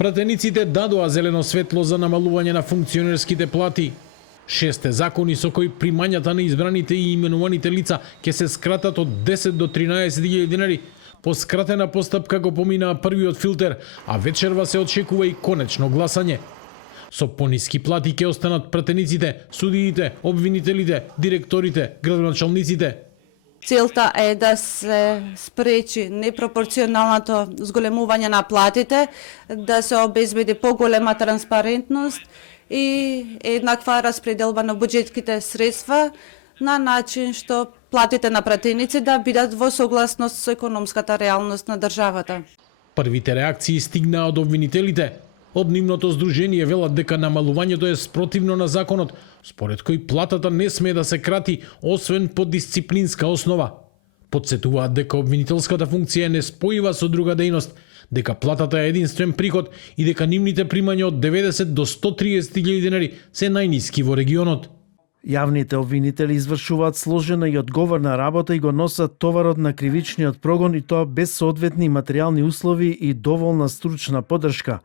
Пратениците дадоа зелено светло за намалување на функционерските плати. 6 закони со кои примањата на избраните и именуваните лица ќе се скратат од 10 до 13.000 денари. По скратена постапка го поминаа првиот филтер, а вечерва се очекува и конечно гласање. Со пониски плати ќе останат пратениците, судиите, обвинителите, директорите, градоначалниците. Целта е да се спречи непропорционалното зголемување на платите, да се обезбеди поголема транспарентност и еднаква распределба на буџетските средства на начин што платите на пратеници да бидат во согласност со економската реалност на државата. Првите реакции стигнаа од обвинителите. Од нивното здружение велат дека намалувањето е спротивно на законот, според кој платата не смее да се крати, освен по дисциплинска основа. Подсетуваат дека обвинителската функција е неспојива со друга дејност, дека платата е единствен приход и дека нивните примања од 90 до 130.000 денари се најниски во регионот. Јавните обвинители извршуваат сложена и одговорна работа и го носат товарот на кривичниот прогон, и тоа без соодветни материјални услови и доволна стручна поддршка.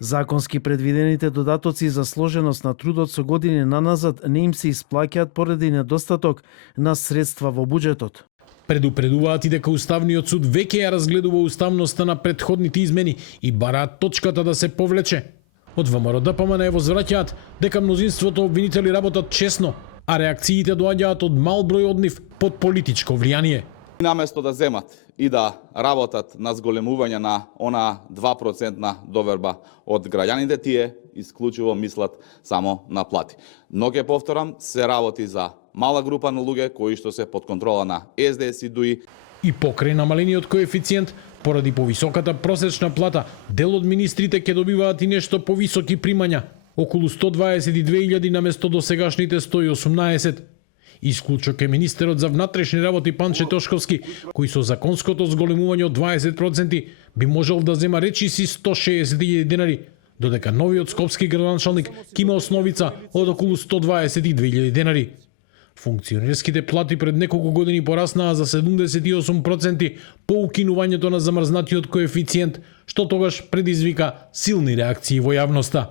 Законски предвидените додатоци за сложеност на трудот со години наназад не им се исплаќаат поради недостаток на средства во буџетот. Предупредуваат и дека Уставниот суд веќе ја разгледува уставноста на претходните измени и бараат точката да се повлече. Од ВМРО-ДПМН возвраќаат дека мнозинството обвинители работат честно, а реакциите доаѓаат од мал број од нив под политичко влијание. Наместо да земат и да работат на зголемување на она 2% доверба од граѓаните, тие исклучиво мислат само на плати. Но ќе повторам, се работи за мала група на луѓе кои што се под контрола на СДС и ДУИ. И покрај намалениот коефициент, поради повисоката просечна плата, дел од министрите ќе добиваат и нешто повисоки примања, околу 122.000 наместо досегашните 118. Исклучок е министерот за внатрешни работи Панче Тошковски, кој со законското зголемување од 20% би можел да зема речиси 160.000 денари, додека новиот скопски градоначалник ќе има основица од околу 122.000 денари. Функционерските плати пред неколку години пораснаа за 78% по укинувањето на замрзнатиот коефициент, што тогаш предизвика силни реакции во јавноста.